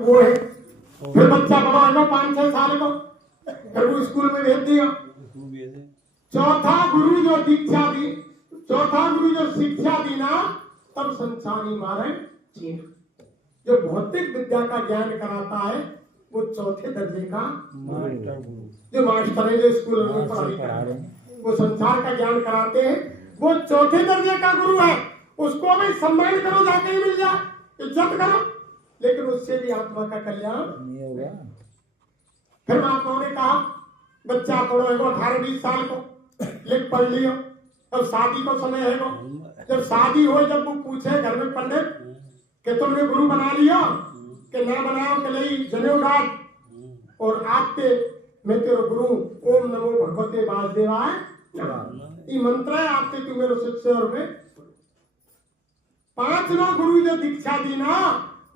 वो है। फिर बच्चा बड़ा होगा 5-6 साल को, फिर वो स्कूल में भेज दिया। चौथा गुरु जो दीक्षा दी, चौथा गुरु जो शिक्षा दी ना, तब संसारी मारे चीना। जो भौतिक विद्या का ज्ञान कराता है वो चौथे दर्जे का जो मास्टर है, जो स्कूल में पढ़ाई करा रहे हैं, वो संसार का ज्ञान कराते हैं, वो चौथे दर्जे का गुरु है। उसको भी सम्मान करो, जाके ही मिल जाए, इज्जत करो, लेकिन उससे भी आत्मा का कल्याण नहीं होगा। फिर महात्माओं ने कहा बच्चा पढ़ो है 18-20 साल को, लिख पढ़ लियो, अब शादी को समय है वो, जब शादी हो, जब वो पूछे घर में पंडित कि तुमने गुरु बना लिया कि ना बनाओ, के लिए जनेऊ डाल और आपके मैं तेरे गुरु ओम नमो भगवते वासुदेवाय ये मंत्र है, आपके तू मेरे शिष्य और मैं 5वां गुरु जो दीक्षा दी ना,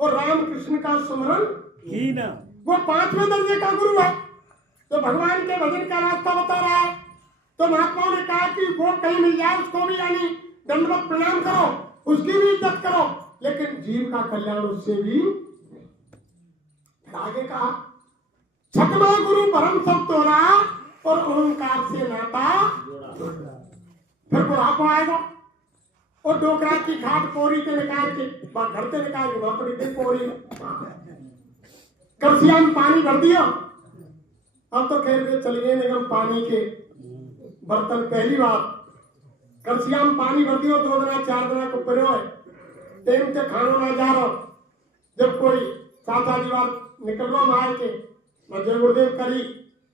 और राम कृष्ण का सुमरन की ना, वो 5वें दर्जे का गुरु है। तो भगवान के भजन का रास्ता बता रहा है। तो महात्माओं ने कहा कि वो कहीं मिल जाए उसको भी यानी दंडवत प्रणाम करो, उसकी भी इज्जत करो, लेकिन जीव का कल्याण उससे भी। आगे कहा 6वां गुरु परम सब तोरा और ओंकार से नाता। फिर बुढ़ापा आएगा और डोकरा की घाट पोरी के निकाल के घर से निकाल के वहां पर पोरी कलसिया में पानी भर दिया। अब तो खैर वे चल गए निगम पानी के बर्तन। पहली बार कलसिया में पानी भर दियो, 2 दिन 4 दिन को पड़ो टेम के खानो ना जा रहा। जब कोई 7 बार निकल लो मार के मजे गुरुदेव करी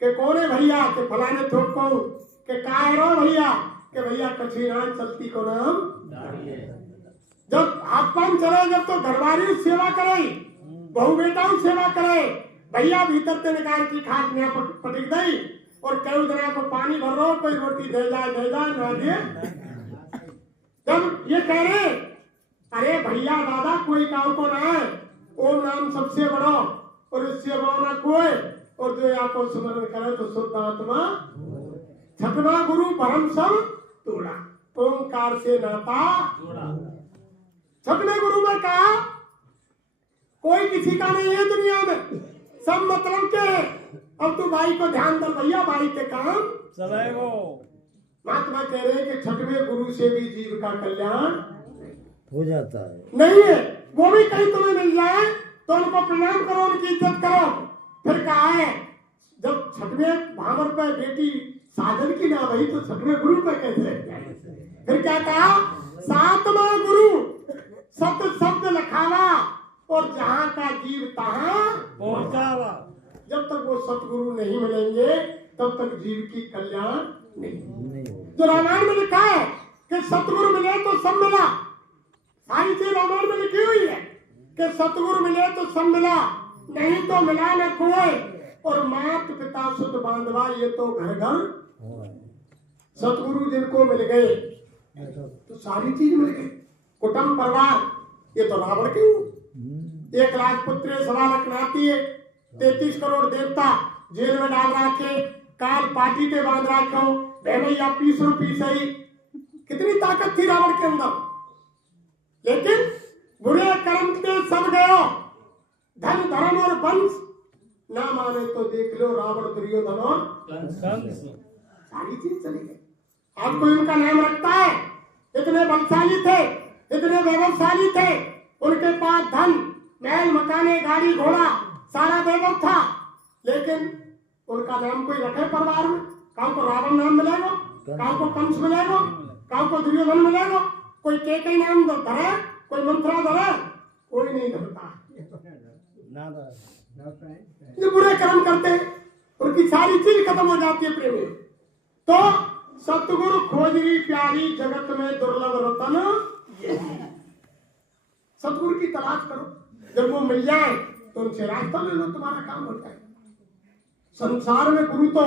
के कौन है भैया के फलाने थोक को के का रो भैया के भैया कछी ना चलती को नाम। जब हाथ पान चले, जब तो घरवाली सेवा करे, बहू बेटा सेवा करे, भैया भीतर से निकाल की खाट में पटक दई और कई दिन को पानी भर रो, कोई रोटी दे जाए ना दे। जब ये कह रहे अरे भैया दादा कोई काम को ना है, ओम नाम सबसे बड़ो और इससे बड़ो ना कोई, और जो आपको स्मरण करे तो शुद्ध आत्मा। 6वां गुरु परम सब तोड़ा, ओंकार से नाता जोड़ा। 6वें गुरु में कहा कोई किसी का नहीं है दुनिया में, सब मतलब के। अब तू भाई को ध्यान दे भैया, भाई के काम चलाएगो। महात्मा कह रहे हैं कि 6वें गुरु से भी जीव का कल्याण हो जाता है। नहीं है, वो भी कहीं तुम्हें मिल जाए तो उनको प्रणाम करो, उनकी इज्जत करो। फिर कहा है जब 6वें भावर पे बेटी साधन की ना भई तो 6वें गुरु पे कैसे। फिर क्या कहा 7वां गुरु सत्य शब्द लखावा और जहां का जीव तहां पहुंचावा। जब तक वो सतगुरु नहीं मिलेंगे तब तक जीव की कल्याण नहीं। जो रामायण में लिखा है कि सतगुरु मिले तो सब मिला, सारी चीज रामायण में लिखी हुई है कि सतगुरु मिले तो सब मिला, नहीं तो मिला न कोई। और मात पिता सुत बांधवा ये तो घर घर। सतगुरु जिनको मिल गए तो सारी चीज मिल गई। कुटुंब परिवार ये तो रावण की 1 लाख पुत्र 1.25 लाख नाती, 33 करोड़ देवता जेल में डाल रखे, काल पार्टी पे बांध रखो, भैया 20 रुपये सही। कितनी ताकत थी रावण के अंदर, लेकिन बुरे कर्म के सब गयो, धन धर्म और वंश ना माने तो देख लो रावण दुर्योधन और कंस, सारी चीज चली गई। आज कोई उनका नाम रखता है, इतने बलशाली थे, इतने वैभवशाली थे, उनके पास धन महल मकाने गाड़ी घोड़ा सारा वैभव था, लेकिन उनका नाम कोई रखे परिवार में। काउ को रावण नाम मिलेगा, काउ को कंस मिलेगा, काउ को दुर्योधन मिलेगा, कोई के नाम धरे, कोई मंत्रा धरे, कोई नहीं धरता। जो बुरे कर्म करते उनकी सारी चीज खत्म हो जाती है प्रेमी। तो सतगुरु खोजरी प्यारी जगत में दुर्लभ रतन ये। सतगुरु की तलाश करो, जब वो मिल जाए तो उनसे रास्ता ले लो, तुम्हारा काम हो जाए। संसार में गुरु तो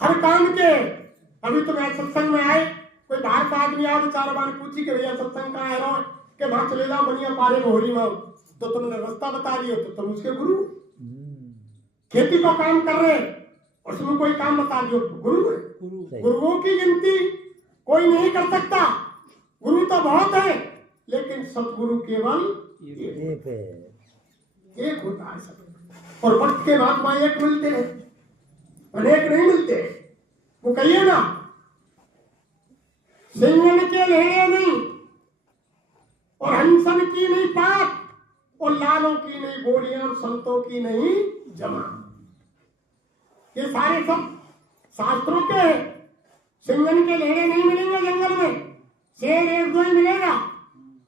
हर काम के। अभी तो मैं सत्संग में आए, कोई बाहर का आदमी आया, 4 बार पूछी कि भैया सत्संग कहाँ है रो के वहां चले जाओ बढ़िया पारे में होरी में, तो तुमने रास्ता बता दिया तो तुम उसके गुरु। खेती को काम कर रहे उसमें कोई काम बता दियो, गुरु है। गुरुओं की गिनती कोई नहीं कर सकता, गुरु तो बहुत है, लेकिन सतगुरु केवल एक है। एक होता है सब। और भक्त के महात्मा एक मिलते हैं, अनेक नहीं मिलते। वो कहिए ना, सिंगन के लेड़े नहीं और हंसन की नहीं पात और लालों की नहीं बोरियां और संतों की नहीं जमा। ये सारे सब शास्त्रों के। सिंगन के लेड़े नहीं मिलेंगे जंगल में, शेर एक दो ही मिलेगा।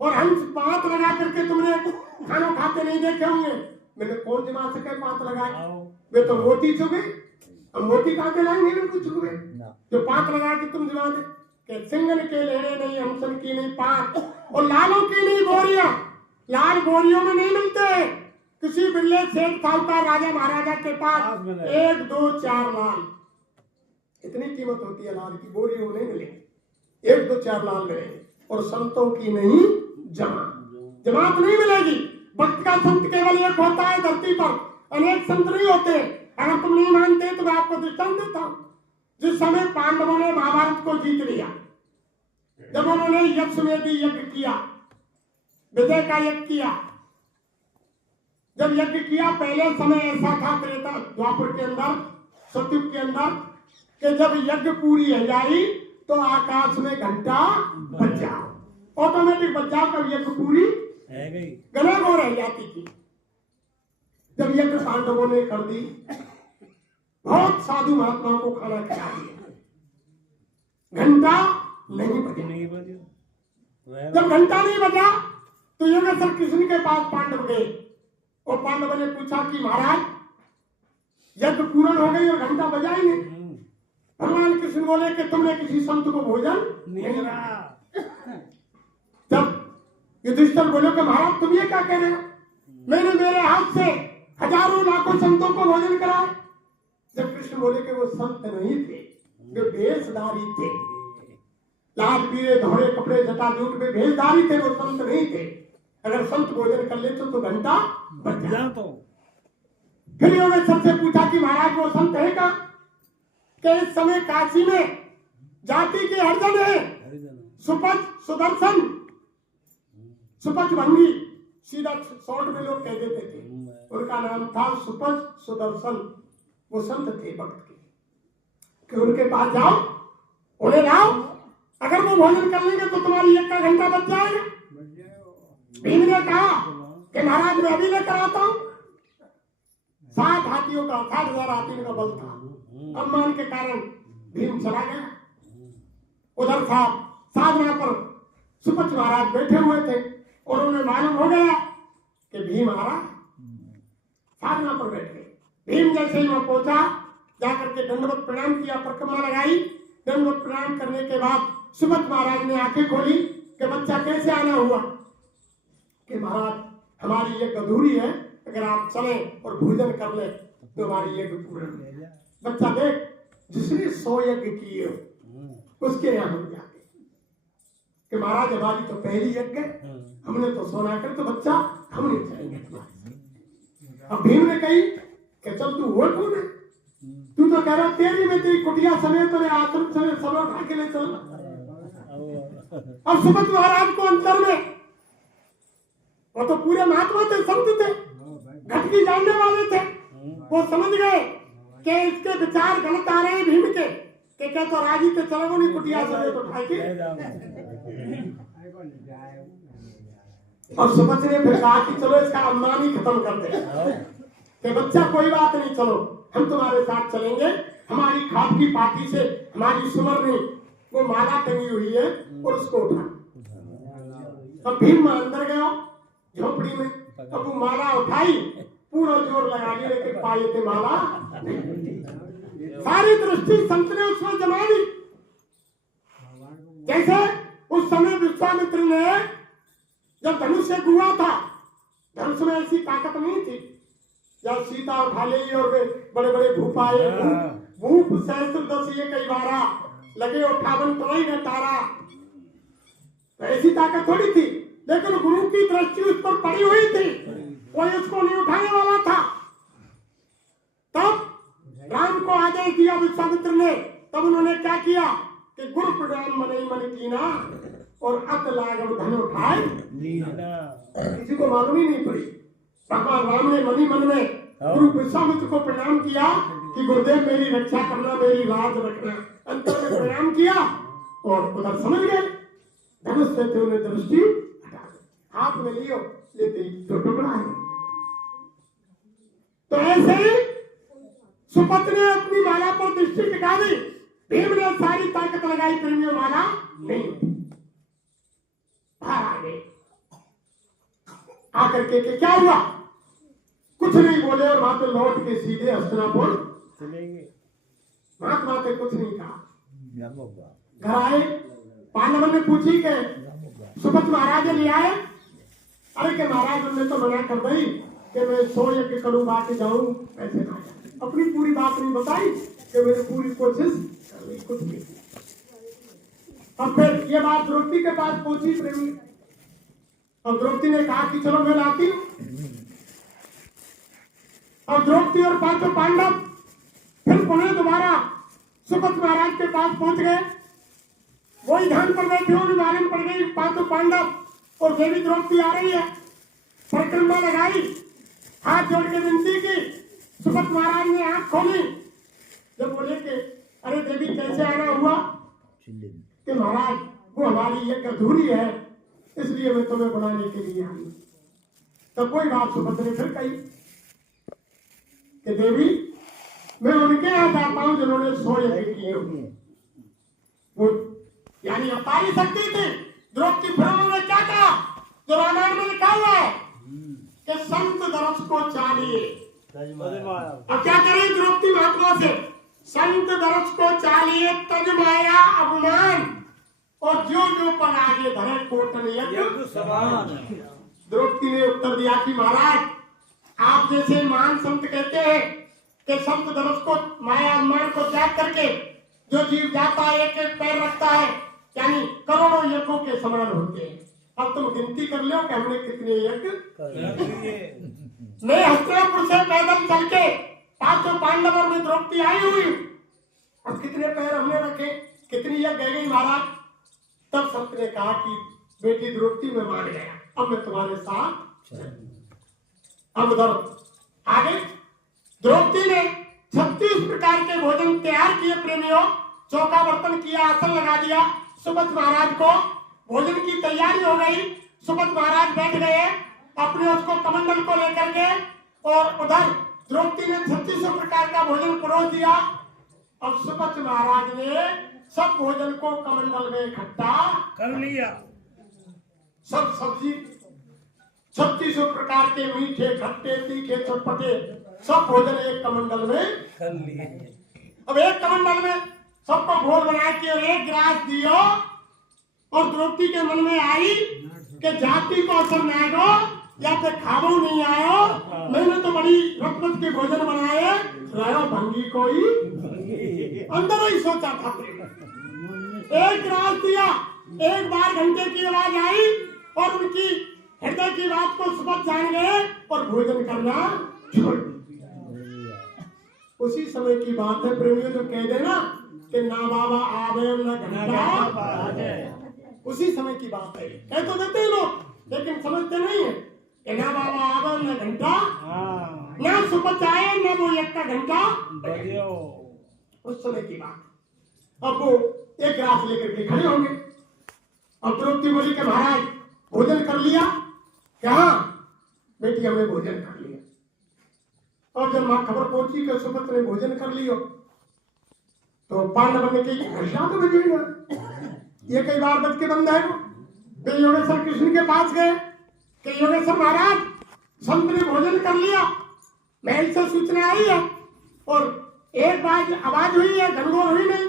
और हंस पात लगा करके तुमने खाना खाते नहीं देखे होंगे। मैंने कौन जमा सके पात लगाए? वे तो मोती चुगे, अब मोती कहां से लाएंगे? बिल्कुल चुगे जो पात लगा के तुम जमा दे। कि सिंगन के लेड़े नहीं, हंसन की नहीं पात और लालों की नहीं बोरियां। लाल बोरियों में नहीं मिलते। किसी बिल्ले सेठ साहूकार राजा महाराजा के पास 1 2 4 लाल, इतनी कीमत होती है लाल की। बोरियों में नहीं मिलेगी, 1 2 4 लाल मिलेंगे। और संतों की नहीं जमात नहीं मिलेगी। भक्त का संत केवल एक होता है धरती पर, अनेक संत नहीं होते। अगर तुम नहीं मानते तो मैं आपको दृष्टांत देता हूं। जिस समय पांडवों ने महाभारत को जीत लिया, जब उन्होंने यज्ञ यज्ञ किया, विजय का यज्ञ किया, जब यज्ञ किया, पहले समय ऐसा था त्रेता द्वापर के अंदर, सतयुग के अंदर, कि जब यज्ञ पूरी हो जाई तो आकाश में घंटा बज जाओ, ऑटोमेटिक बज जाओ। कब यज्ञ पूरी गले को रह जाती थी। जब यज्ञ पांडवों ने कर दी, बहुत साधु महात्माओं को खाना खिला दिया, घंटा नहीं बजा। जब घंटा नहीं बजा तो योगेश्वर कृष्ण के पास पांडव गए और पांडव ने पूछा कि महाराज यज्ञ पूर्ण हो गई और घंटा बजा ही नहीं। भगवान कृष्ण बोले कि तुमने किसी संत को भोजन नहीं कराया। जब युधिष्ठिर बोले कि महाराज तुम ये क्या कह रहे हो? मैंने मेरे हाथ से हजारों लाखों संतों को भोजन कराया। जब कृष्ण बोले कि वो संत नहीं थे, वे भेषधारी थे, लाल पीले धोड़े कपड़े जटाजूट में भेषधारी थे, वो संत नहीं थे। अगर संत भोजन कर लेते तो घंटा बज जाता। फिर योगेश्वर से पूछा कि महाराज वो संत है का? कि इस समय काशी में जाति के हरिजन है, सुपच सुदर्शन, सुपच भंगी, सीधा शॉर्ट में लोग कह देते थे, उनका नाम था सुपच सुदर्शन। वो संत थे भक्त के, कि उनके पास जाओ, उन्हें लाओ, अगर वो भोजन कर लेंगे तो तुम्हारी 1 घंटा बच जाएगा। भीम ने कहा कि महाराज मैं अभी लेकर आता हूं। 7 हाथियों का 60,000 हाथियों का बल था। अपमान के कारण भीम चला गया। उधर साधना पर सुपच महाराज बैठे हुए थे और उन्हें मालूम हो गया कि भीम आ रहा। साधना पर बैठ गए। भीम जैसे ही वहां पहुंचा, जाकर के दंडवत प्रणाम किया, परिक्रमा लगाई। दंडवत प्रणाम करने के बाद सुपच महाराज ने आंखें खोली कि बच्चा कैसे आना हुआ? कि महाराज हमारी यज्ञ अधूरी है, अगर आप चले और भोजन कर ले तो हमारी यज्ञ पूर्ण हो जाएगा। बच्चा देख, जिसने 100 यज्ञ किए उसके यहाँ हम जाते कि महाराज हमारी तो पहली यज्ञ, हमने तो सोना कर, तो बच्चा हम नहीं जाएंगे। अब भीम ने कही कि चल तू वो कौन है? तू तो कह रहा तेरी में तेरी कुटिया समेत तो आश्रम समेत सब उठा के ले चल। अब सुपच महाराज को अंतर में, वो तो पूरे महात्मा थे, संत थे, घटकी जानने वाले थे। वो समझ गए कि इसके विचार गलत आ रहे हैं भीम के, कि क्या तो राजी के चलो नहीं कुटिया समेत उठा के। और सुपच ने फिर कहा कि चलो इसका अपमान ही खत्म कर दे, कि बच्चा कोई बात नहीं, चलो हम तुम्हारे साथ चलेंगे। हमारी खाद की पार्टी से हमारी सुमरनी वो माला टंगी हुई है और उसको उठा। अब भीम अंदर गया झोपड़ी में, अब वो माला उठाई, पूरा जोर लगा लिया, लेकिन पाए थे माला। सारी दृष्टि संत ने उसमें जमा दी। जैसे उस समय विश्वामित्र ने जब धनुष से गुआ था, धनुष में ऐसी ताकत नहीं थी, जब सीता उठा ली और वे बड़े बड़े भूप आए, भूप सहस्त्र 10 ये कई बारा लगे 58 तो नहीं तारा, तो ऐसी ताकत थोड़ी थी। लेकिन गुरु की दृष्टि उस पर पड़ी हुई थी, कोई उसको नहीं उठाने वाला था। तब राम को आदेश दिया विश्वामित्र ने, तब उन्होंने क्या किया कि गुरु प्रणाम मने मन कीना और अत लागव धन उठाए। किसी को मालूम ही नहीं पड़ी। भगवान राम ने मनी मन में गुरु विश्वामित्र को प्रणाम किया कि गुरुदेव मेरी रक्षा करना, मेरी लाज रखना। अंतर में प्रणाम किया और उधर समझ गए, धनुष से थे उन्हें दृष्टि हटा दी, हाथ में लियो लेते जो टुकड़ा है। तो ऐसे ही सुपत ने अपनी माला पर दृष्टि टिका दी, भीम ने सारी ताकत लगाई, फिर भी माला नहीं बाहर आ गए। आकर के क्या हुआ, कुछ नहीं बोले और वहां पे लौट के सीधे हस्तिनापुर चलेंगे। महात्मा ने कुछ नहीं कहा। घर आए, पांडवों ने पूछी के सुपत महाराज ले आए। अरे के महाराज ने तो मना कर दी कि मैं 100 यज्ञ करूं बाकी जाऊं, ऐसे ना अपनी पूरी बात नहीं बताई कि मैंने पूरी कोशिश कर ली, कुछ नहीं। अब फिर ये बात द्रौपदी के पास पहुंची प्रेमी, और द्रौपदी ने कहा कि चलो मैं लाती हूं। और द्रौपदी और पांचों पांडव फिर पुनः दोबारा सुपत महाराज के पास पहुंच गए। वही ध्यान पर बैठे हो, मालूम पड़ गई पांचों पांडव और देवी द्रौपदी आ रही है। परिक्रमा लगाई, हाथ जोड़ के विनती की। सुपत महाराज ने आंख खोली, जब बोले कि अरे देवी कैसे आना हुआ, कि महाराज वो हमारी एक अधूरी है, इसलिए मैं तुम्हें बुलाने के लिए आई। तब कोई बात सुपत ने फिर कही कि देवी मैं उनके यहाँ जाता हूँ जिन्होंने 100 यज्ञ किए होंगे। वो यानी अपारी शक्ति थी द्रौपदी। फिर उन्होंने क्या कहा, जो रामायण में लिखा हुआ है कि संत दरस को चाहिए। अब क्या करें द्रौपदी महात्मा से, संत दरस को चाहिए तज माया अपमान, और जो जो पर आगे धरे कोटन यज्ञ समान। द्रौपदी ने उत्तर दिया कि महाराज आप जैसे महान संत कहते हैं कि संत दरस को माया अपमान को त्याग करके जो जीव जाता है, एक एक पैर रखता है, यानी करोड़ों यज्ञों के समान होते हैं। अब तुम गिनती कर लो कि हमने कितने यज्ञ मैं हस्तिनापुर से पैदल चल के पांचों पांडवों में द्रौपदी आई हुई, और कितने पैर हमने रखे, कितनी यज्ञ गई महाराज। तब संत ने कहा कि बेटी द्रौपदी मैं मान गया, अब मैं तुम्हारे साथ। अब उधर आगे द्रौपदी ने 36 प्रकार के भोजन तैयार किए प्रेमियों, चौका बर्तन किया, आसन लगा दिया। सुपत महाराज को भोजन की तैयारी हो गई। सुपत महाराज बैठ गए अपने उसको कमंडल को लेकर के, और उधर द्रौपदी ने 36 प्रकार का भोजन परोस दिया। अब सुपत महाराज ने सब भोजन को कमंडल में इकट्ठा कर लिया। सब सब्जी 36 प्रकार के मीठे, खट्टे, तीखे, चटपटे सब भोजन एक कमंडल में कर लिए। अब एक कमंडल में सबको घोल बना के और एक गिलास दियो, और द्रौपदी के मन में आई कि जाति को असर ना दो या फिर खाबो नहीं आयो, मैंने तो बड़ी रत्न के भोजन बनाए, रहो भंगी कोई अंदर ही सोचा था। एक गिलास दिया, एक बार घंटे की आवाज आई और उनकी हृदय की बात को सुपत जान गए और भोजन करना छोड़ दिया। उसी समय की बात है प्रेमियों, जो कह देना कि ना बाबा आवे ना घंटा, उसी समय की बात है। कह तो देते हैं लोग, लेकिन समझते नहीं है कि ना बाबा आवे ना घंटा, ना सुपत आए ना वो एक का घंटा। उस समय की बात। अब वो एक गिलास लेकर के खड़े होंगे। अब द्रौपदी बोली कि महाराज भोजन कर लिया? क्या बेटी हमने भोजन कर लिया। और जब मां खबर पहुंची कि सुपत ने भोजन कर लियो, तो पांडव ने कही ऐसा तो बजेगा, ये कई बार बच के बंद है। वे योगेश्वर कृष्ण के पास गए कि योगेश्वर महाराज संत ने भोजन कर लिया, महल से सूचना आई है और एक बार आवाज हुई है, घनघोर हुई नहीं,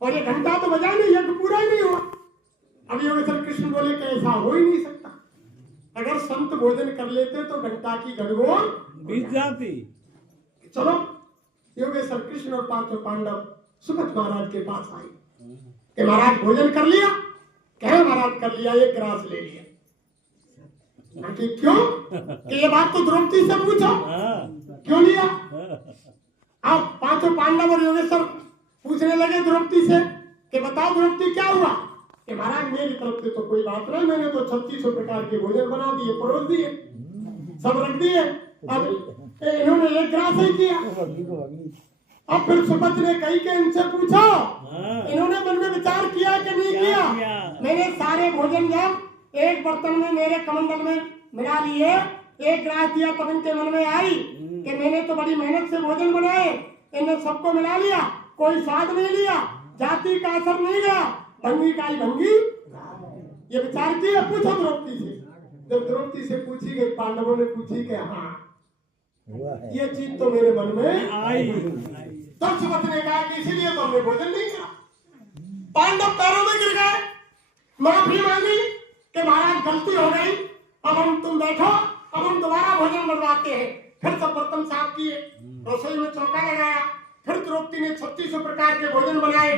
और ये घंटा तो बजा नहीं, यज्ञ पूरा ही नहीं हुआ। अब योगेश्वर कृष्ण बोले कि ऐसा हो ही नहीं सकता, अगर संत भोजन कर लेते तो घंटा की घनघोर बीत जाती। चलो योगेश्वर कृष्ण और पांचों पांडव सुपत महाराज के पास आए कि महाराज भोजन कर लिया? कहे महाराज कर लिया, एक गिलास ले लिया। कि क्यों? कि ये बात तो द्रौपदी से पूछो, क्यों लिया? अब पांचों पांडव और योगेश्वर पूछने लगे द्रौपदी से कि बताओ द्रौपदी क्या हुआ? कि महाराज मेरी तरफ से तो कोई बात नहीं, मैंने तो 36 प्रकार के भोजन बना दिए, परोस दिए। सब रख दिए। अब इन्होंने एक ग्रास ही किया। अब फिर सुपथ ने कही के इनसे पूछो, इन्होंने मन में विचार किया कि नहीं किया? मैंने सारे भोजन जब एक बर्तन में मेरे कमंडल में मिला लिए, एक ग्रास दिया, तब इनके मन में आई कि मैंने तो बड़ी मेहनत से भोजन बनाए, इन्हें सबको मिला लिया, कोई स्वाद नहीं लिया, जाति का असर नहीं गया, भंगी का ही भंगी। ये विचार किया। पूछो द्रौपदी से। जब द्रौपदी से पूछी गई, पांडवों ने पूछी कि हाँ ये चीज तो मेरे मन में आई। तब सुपथ ने कहा कि इसीलिए तो हमने भोजन नहीं किया। पांडव पैरों में गिर गए, माफी मांगी कि महाराज गलती हो गई, अब हम तुम बैठो, अब हम दोबारा भोजन बनवाते हैं। फिर सब बर्तन साफ किए, रसोई में चौका लगाया, फिर द्रौपदी ने 36 प्रकार के भोजन बनाए।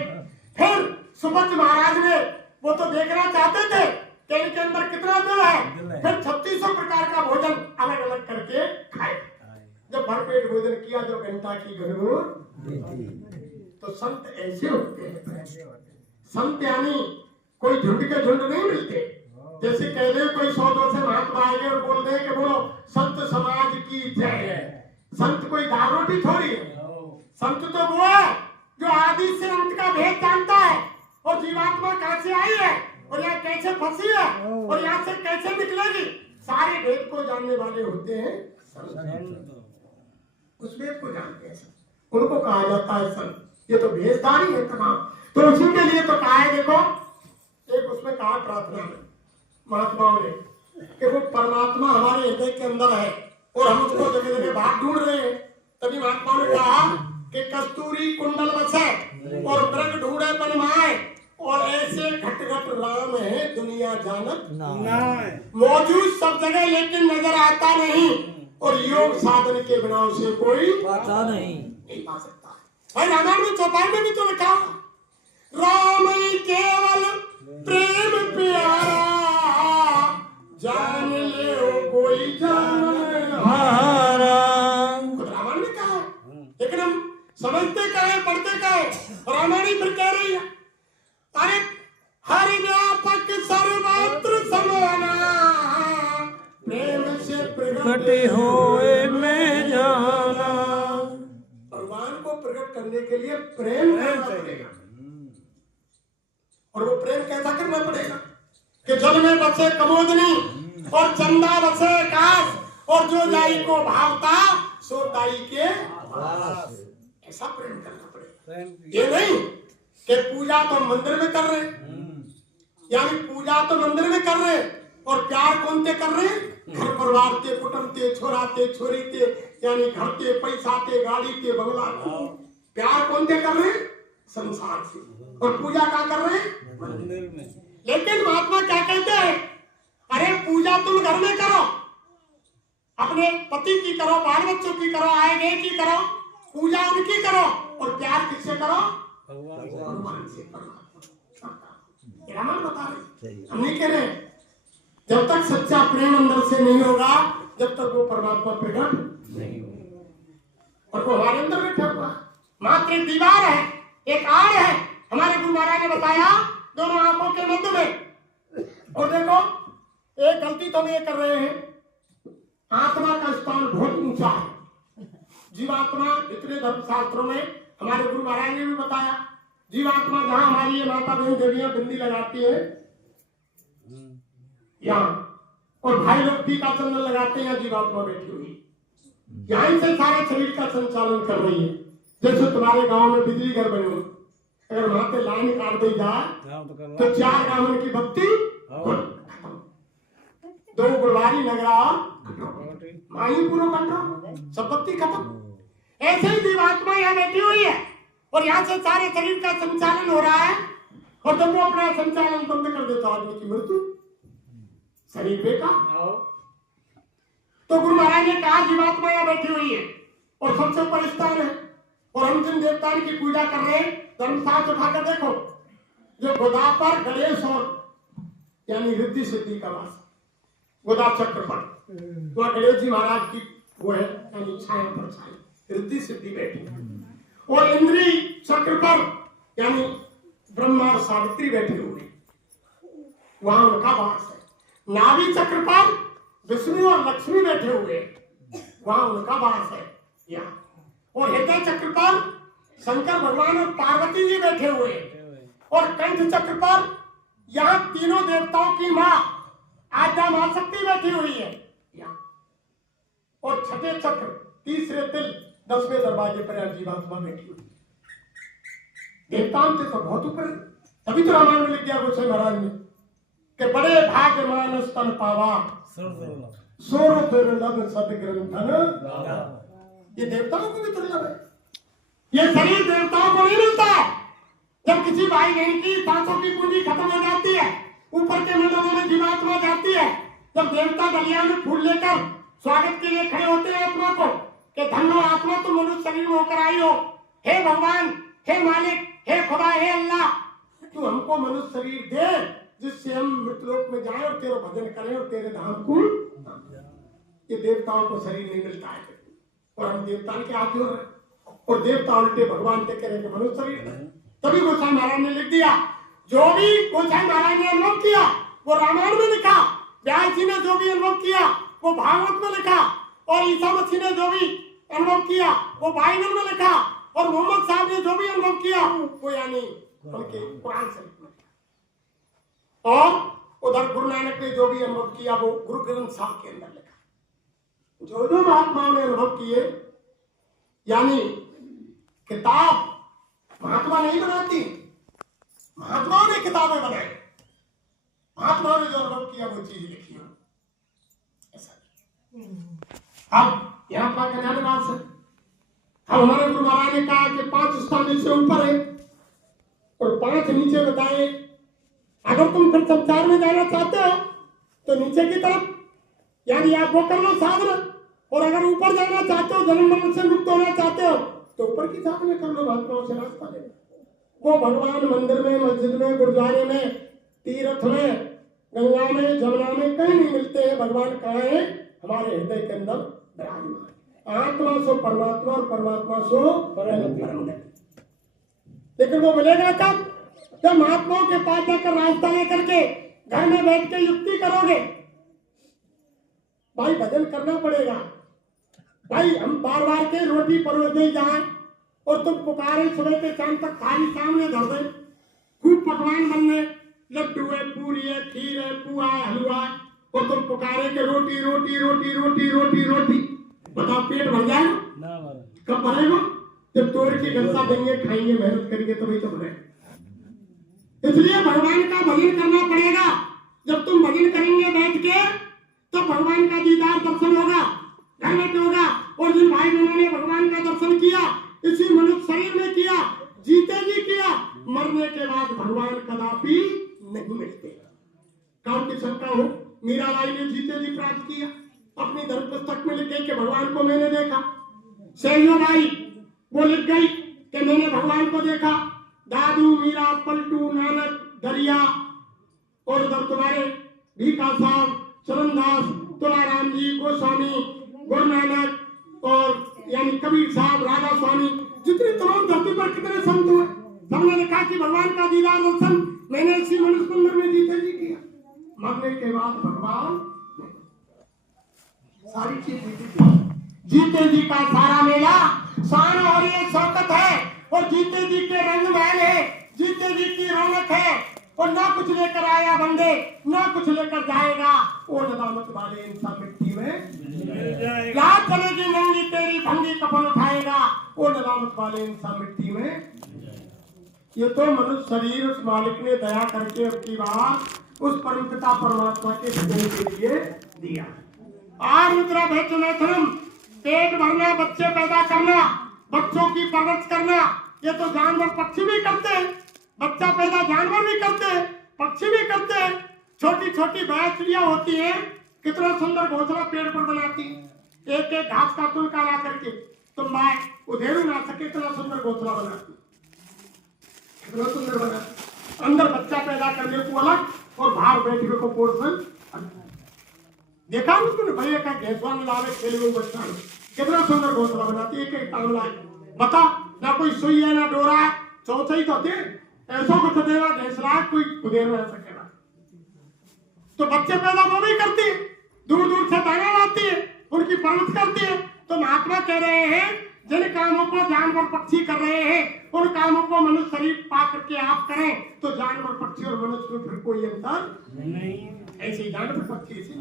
फिर सुपथ महाराज ने, वो तो देखना चाहते थे कि इनके अंदर कितना दिल है, फिर 36 प्रकार का भोजन अलग अलग करके खाए। जब भरपेट भोजन किया, जब घंटा की गड़बड़, तो संत ऐसे होते हैं। संत यानी कोई झुंड के झुंड नहीं मिलते। जैसे कह दे कोई 100-200 महात्मा आएंगे और बोल दे कि बोलो संत समाज की जय। संत कोई दाल रोटी थोड़ी है। संत तो वो है जो आदि से अंत का भेद जानता है, और जीवात्मा कहां से आई है और यहाँ कैसे फंसी है और यहाँ से कैसे निकलेगी, सारे भेद को जानने वाले होते हैं संत। उस भेद को जानते हैं संत, उनको कहा जाता है संत। ये तो भेदधारी है तमाम। तो उसी के लिए तो कहा है, देखो एक उसमें कहा प्रार्थना में महात्माओं ने कि वो परमात्मा हमारे हृदय के अंदर है और हम उसको जगह जगह बाहर ढूंढ रहे हैं। तभी महात्माओं ने कहा कि कस्तूरी कुंडल बसे और मृग ढूंढे बनवाए, और ऐसे घट घट राम है दुनिया जानत मौजूद सब जगह लेकिन नजर आता नहीं, और योग साधन के बिना उसे कोई पाता नहीं पा सकता। भाई रामायण में चौपाई में भी तो लिखा, राम ही केवल प्रेम प्यारा, जान ले कोई जान हारा। खुद रामायण में कहा है, लेकिन हम समझते क्या है, पढ़ते क्या है, रामायण ही फिर कह रही है। अरे हरि व्यापक सर्वत्र समाना, प्रेम से प्रकट होए में जाना। भगवान को प्रकट करने के लिए प्रेम करना पड़ेगा, और वो प्रेम कैसा करना पड़ेगा कि जल में बसे कमोदनी और चंदा बसे काश, और जो जाई को भावता सो ताई के पास। ऐसा प्रेम करना पड़ेगा। ये नहीं कि पूजा तो मंदिर में कर रहे, यानी पूजा तो मंदिर में कर रहे और प्यार कौन से कर रहे? घर परिवार ते, कुटुंब ते, छोरा ते, छोरी ते, यानी घर ते, पैसा ते, गाड़ी ते, बंगला ते। प्यार कौन से कर रहे? संसार से। और पूजा क्या कर रहे? मंदिर में। लेकिन महात्मा क्या कहते हैं, अरे पूजा तुम घर में करो, अपने पति की करो, बाल बच्चों की करो, आए गए की करो, पूजा उनकी करो, और प्यार किससे करो? भगवान से। रामायण बता रहे, हम नहीं कह रहे। जब तक सच्चा प्रेम अंदर से नहीं होगा, जब तक वो परमात्मा प्रकट नहीं होगा। और वो हमारे अंदर बैठा हुआ मात्र एक दीवार है, एक आड़ है। हमारे गुरु महाराज ने बताया दोनों आंखों के मध्य में। और देखो एक गलती तो हम ये कर रहे हैं, आत्मा का स्थान बहुत ऊंचा है। जीवात्मा इतने धर्मशास्त्रों में हमारे गुरु महाराज ने भी बताया, जीवात्मा जहां हमारी ये माता बहन देवियां बिंदी लगाती है यहाँ, और भाई लोग टीका चंदन लगाते हैं, जीवात्मा बैठी हुई यहीं से सारे शरीर का संचालन कर रही है। जैसे तुम्हारे गांव में बिजली घर बने, अगर वहां पे लाइन काट दी जाए तो 4 गांव की बत्ती, 2 गुलवारी नगरा माही पूरा कटो, सब बत्ती खत्म। ऐसे ही जीवात्मा यहाँ बैठी हुई है और यहाँ से सारे शरीर का संचालन हो रहा है, और जब वो अपना संचालन बंद कर देता आदमी की मृत्यु, शरीर बेटा। तो गुरु महाराज ने कहा जीवात्मा यहाँ बैठी हुई है और सबसे ऊपर स्थान है, और हम जिन देवताओं की पूजा कर रहे हैं, धर्मशास्त्र उठाकर देखो, जो गोदा पर गणेश और यानी रिद्धि सिद्धि का वास, गोदा चक्र पर वहाँ गणेश जी महाराज की वो है, यानी छाया पर छाया रिद्धि सिद्धि बैठी, और इंद्री चक्र पर यानी ब्रह्मा और सावित्री बैठे हुए, वहां उनका वास है। नाभि चक्र पर विष्णु और लक्ष्मी बैठे हुए, वहां उनका वास है यहाँ। और हृदय चक्र पर शंकर भगवान और पार्वती जी बैठे हुए, और कंठ चक्र पर यहाँ तीनों देवताओं की माँ आद्या मां शक्ति बैठी हुई है यहाँ। और छठे चक्र, तीसरे तिल, 10वें दरवाजे पर जीवात्मा बैठी हुई। देवताओं से तो बहुत ऊपर। तभी तो रामायण में लिख दिया गोसाई महाराज ने कि बड़े भाग्यमान स्तन पावा सोर दुर्लभ सदग्रंथन। ये देवताओं को भी दुर्लभ है। ये शरीर देवताओं को नहीं मिलता है। जब किसी भाई बहन की सांसों की पूंजी खत्म हो जाती है, ऊपर के मंडलों में जीवात्मा जाती है, जब देवता गलिया में फूल लेकर स्वागत के लिए खड़े होते हैं आत्मा को कि धन्य आत्मा तुम मनुष्य शरीर में होकर आई हो, हे भगवान, हे मालिक, हे खुदा, हे अल्लाह, तू हमको मनुष्य शरीर दे जिससे हम मृतलोक में जाएं और तेरा भजन करें और तेरे धाम को। ये देवताओं को शरीर नहीं मिलता है और हम देवताओं के आगे हो रहे, और देवता उल्टे भगवान के करेंगे मनुष्य शरीर। तभी गोसाई महाराज ने लिख दिया, जो भी गोसाई महाराज ने अनुभव किया वो रामायण में लिखा, व्यास जी ने जो भी अनुभव किया वो भागवत में लिखा, और ईसा मसीह ने जो भी अनुभव किया वो बाइबल में लिखा, और मोहम्मद साहब ने जो भी अनुभव किया वो यानी उनके कुरान शरीफ में लिखा, और उधर गुरु नानक ने जो भी अनुभव किया वो गुरु ग्रंथ साहब के अंदर लिखा। जो जो महात्माओं ने अनुभव किए, यानी किताब महात्मा नहीं बनाती, महात्माओं ने किताबें बनाई, महात्माओं ने जो अनुभव किया वो चीज लिखी हो। ऐसा अब यहाँ पर कहने बात है, अब हमारे गुरु महाराज ने कहा कि 5 स्थान इससे ऊपर है और 5 नीचे बताए। अगर तुम फिर संसार में जाना चाहते हो तो नीचे की तरफ, यानी आप वो कर लो साधना, और अगर ऊपर जाना चाहते हो, जन्म मरण से मुक्त होना चाहते हो तो ऊपर की साधना कर लो, महात्माओं से रास्ता ले। वो भगवान मंदिर में, मस्जिद में, गुरुद्वारे में, तीर्थ में, गंगा में, जमुना में कहीं नहीं मिलते हैं। भगवान कहाँ है? हमारे हृदय के अंदर विराजमान। आत्मा सो परमात्मा और परमात्मा सो परम। लेकिन वो मिलेगा कब? जब महात्माओं के पास जाकर रास्ता लेकर के घर में बैठ के युक्ति करोगे। भाई भजन करना पड़ेगा। भाई हम बार बार के रोटी परोस दे जाए और तुम पुकारे सुबह से शाम तक थाली सामने धर दे, खूब पकवान बनने, लड्डू है, पूरी है, खीर है, पुआ है, हलवा है, और तुम पुकारे के रोटी रोटी रोटी रोटी रोटी रोटी, बताओ पेट भर जाएगा? कब भरेगा? जब तोड़ के गंसा देंगे, खाएंगे, मेहनत करेंगे तभी तो भरेगा। इसलिए भगवान का भजन करना पड़ेगा। जब तुम भजन करेंगे बैठ के तो भगवान का दीदार दर्शन होगा, घर में होगा। और जिन भाई बहनों ने भगवान का दर्शन किया इसी मनुष्य शरीर में किया, जीते जी किया, मरने के बाद भगवान कदापि नहीं मिलते। कौन की शंका हो? मीराबाई ने जीते जी प्राप्त किया, अपनी धर्म पुस्तक में लिखे कि भगवान को मैंने देखा। सहजो बाई वो लिख गई कि मैंने भगवान को देखा। दादू, मीरा, पलटू, नानक, दरिया, और उधर तुम्हारे भीखा साहब, चरणदास, तुलाराम जी, गोस्वामी, गुरु नानक, और यानी कबीर साहब, राधा स्वामी, जितने तमाम धरती पर कितने संत हुए, सबने लिखा कि भगवान का दीदार दर्शन मैंने इसी मनुष्य मंदिर में जीते जी किया। मरने के बाद भगवान सारी चीज जीते जी का सारा मेला शान और ये शौकत है, और जीते जी के रंग महल है, जीते जी की रौनक है, और ना कुछ लेकर आया बंदे, ना कुछ लेकर जाएगा। वो नदामत वाले इंसान मिट्टी में याद चलेगी नंगी तेरी भंगी कफन उठाएगा। वो नदामत वाले इंसान मिट्टी में। ये तो मनुष्य शरीर उस मालिक ने दया करके अपनी बात उस परमपिता परमात्मा के भजन के लिए दिया। आरुद्रा भेचुनथुरम, पेट भरना, बच्चे पैदा करना, बच्चों की परवरिश करना, ये तो जानवर पक्षी भी करते हैं। बच्चा पैदा जानवर भी करते हैं, पक्षी भी करते हैं। छोटी छोटी भैंस चिड़िया होती है, कितना सुंदर घोंसला पेड़ पर बनाती है। एक एक घास का तुलका ला करके तुम माए उधेड़ू ना सके इतना सुंदर घोंसला बनाती, कितना सुंदर बनाती। अंदर बच्चा पैदा करने को अलग और बाहर बैठने को पोर्शन। देखा ना तुमने? भैया का घेसवा में लावे खेले हुए बच्चा कितना सुंदर घोंसला बनाती है। एक एक टांग लाए, बता ना कोई सुई है ना डोरा है, चौथाई तो दे ऐसा कुछ देगा घोंसला कोई उधेड़ ना सकेगा। तो बच्चे पैदा वो भी करती है, दूर दूर से दाना लाती है, उनकी परवरिश करती है। तो महात्मा कह रहे हैं जिन कामों को जानवर पक्षी कर रहे हैं उन कामों को मनुष्य शरीर पा करके आप करें तो जानवर पक्षी और मनुष्य में फिर कोई अंतर नहीं। ऐसे जानवर पक्षी ऐसे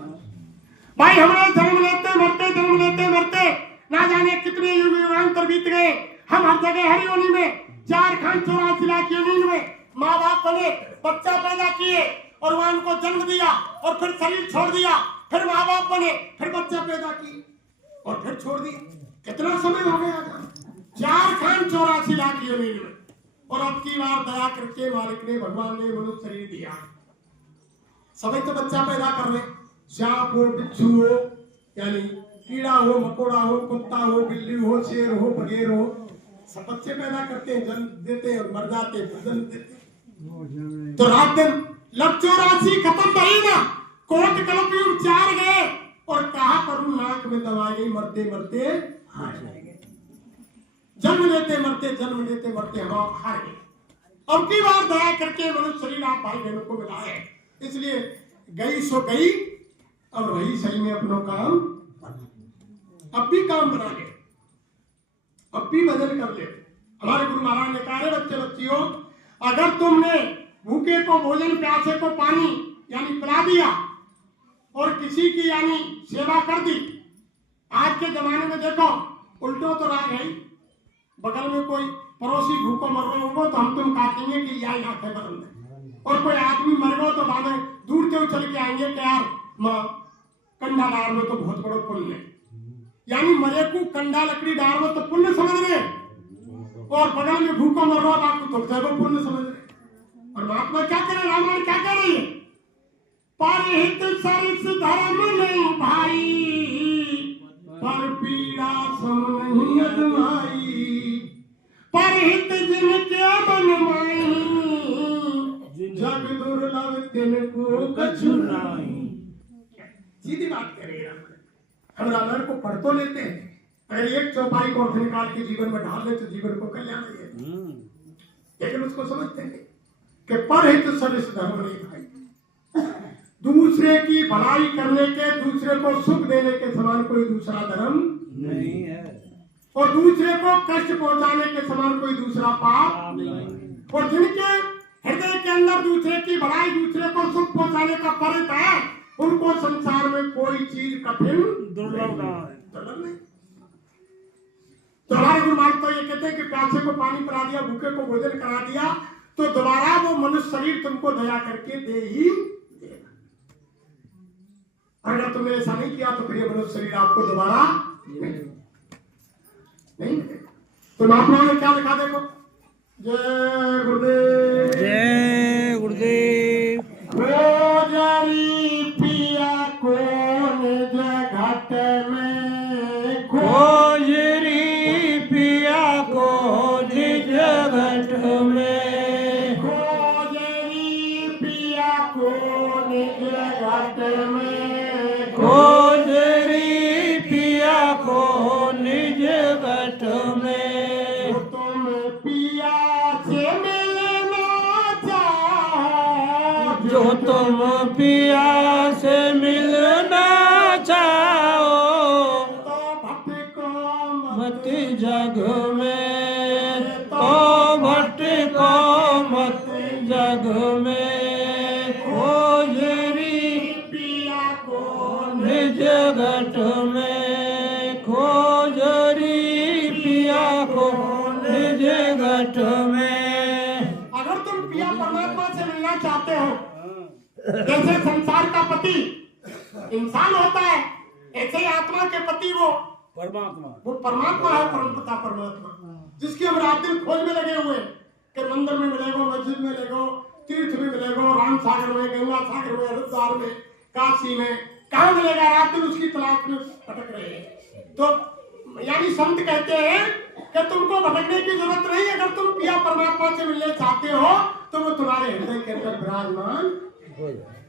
भाई हमने जन्म लेते मरते ना जाने कितने युग युगांतर बीत गए। हम हर जगह हर योनि में 4 खान 84 लाख योनि में माँ बाप बने, बच्चा पैदा किए और वहां उनको जन्म दिया और फिर शरीर छोड़ दिया, फिर माँ बाप बने, फिर बच्चा पैदा किए और फिर छोड़ दिया। कितना समय हो गया? 4 खान 84 लाख योनि में। और अब की बार दया करके मालिक ने भगवान ने मनुष्य शरीर दिया। सभी तो बच्चा पैदा कर रहे, सांप हो, बिच्छू हो, यानी कीड़ा हो, मकोड़ा हो, कुत्ता हो, बिल्ली हो, शेर हो, बगेर हो, सब बच्चे पैदा करते हैं, जन्म देते हैं और मर जाते हैं, जन्म देते हैं। तो रात दिन लब 84 खत्म भई ना, कोट कलप युग 4 गए और कहा करूं नाक में दवा गई, मरते मरते हार गए। जन्म लेते मरते हम हार गए। अब की बार दया करके मनुष्य शरीर आप भाई बहनों को मिला है, इसलिए गई सो गई, अब वही सही में अपनों काम अब भी काम बना ले, अब भी बदल कर ले। हमारे गुरु महाराज ने कहा बच्चे बच्चियों, अगर तुमने भूखे को भोजन, प्यासे को पानी यानी पिला दिया और किसी की यानी सेवा कर दी। आज के जमाने में देखो उल्टो तो राग है, बगल में कोई पड़ोसी भूखो मर रहा होगा तो हम तुम काटेंगे कि यह यहाँ है बगल में, और कोई आदमी मर गो तो बाद में दूर से चल के आएंगे कि यार कंडा डाल में तो बहुत बड़ा पुण्य है, यानी मरे को कंडा लकड़ी डाल में तो पुण्य समझ रहे, और बगल में भूखो मर रहा आपको तो जैव पुण्य समझ रहे। और महात्मा क्या करे, रामायण क्या कह रही है, परहित सरिस धर्म नहीं भाई, पर पीड़ा सम नहीं अदमाई, परहित जिनके मन माई, जग दुर्लभ तिनको कछु नाई। सीधी बात करें, हम रामायण को पढ़ तो लेते हैं, अगर एक चौपाई को निकाल के जीवन में ढाल ले तो जीवन को कल्याण है, लेकिन उसको समझते हैं कि परहित सरिस धर्म नहीं भाई, दूसरे की भलाई करने के, दूसरे को सुख देने के समान कोई दूसरा धर्म नहीं है, और दूसरे को कष्ट पहुंचाने के समान कोई दूसरा पाप नहीं। और जिनके हृदय के अंदर दूसरे की भलाई, दूसरे को सुख पहुंचाने का परित है, उनको संसार में कोई चीज कठिन दुर्लभ नहीं। तो हमारे गुरु महाराज तो ये कहते हैं कि प्यासे को पानी पिला दिया, भूखे को भोजन करा दिया, तो दोबारा वो मनुष्य शरीर तुमको दया करके दे ही देगा। अगर तुमने ऐसा नहीं किया तो फिर ये मनुष्य शरीर आपको दोबारा नहीं मिलेगा। तो महात्मा ने क्या लिखा देखो, जय गुरुदेव, जय गुरुदेव। खोजरी पिया को निज घट में, खोजरी पिया को निज घट में, खोजरी पिया को निज घट में, खोजरी पिया को निज घट में, तुम पिया से मिलना चाहो, जो तुम पिया से मिलना चाहो, तो भटको मत जग में, तो भटको मत जग में, खोजरी पिया को निज घट में, खोजरी पिया को निज घट में। अगर तुम पिया परमात्मा से मिलना चाहते हो, जैसे संसार का पति इंसान होता है, ऐसे ही आत्मा के पति वो परमात्मा है, परमपिता परमात्मा, जिसकी हम रात दिन खोज में लगे हुए कि मंदिर में मिलेगो, मस्जिद में मिलेगो, तीर्थ में मिलेगो, राम सागर में, गंगा सागर में, हरिद्वार में, काशी में, कहाँ मिलेगा, रात दिन उसकी तलाश में भटक रहे हैं। तो यानी संत कहते हैं कि तुमको भटकने की जरूरत नहीं, अगर तुम पिया परमात्मा से मिलने चाहते हो तो वो तुम्हारे हृदय के अंदर विराजमान हो जाए।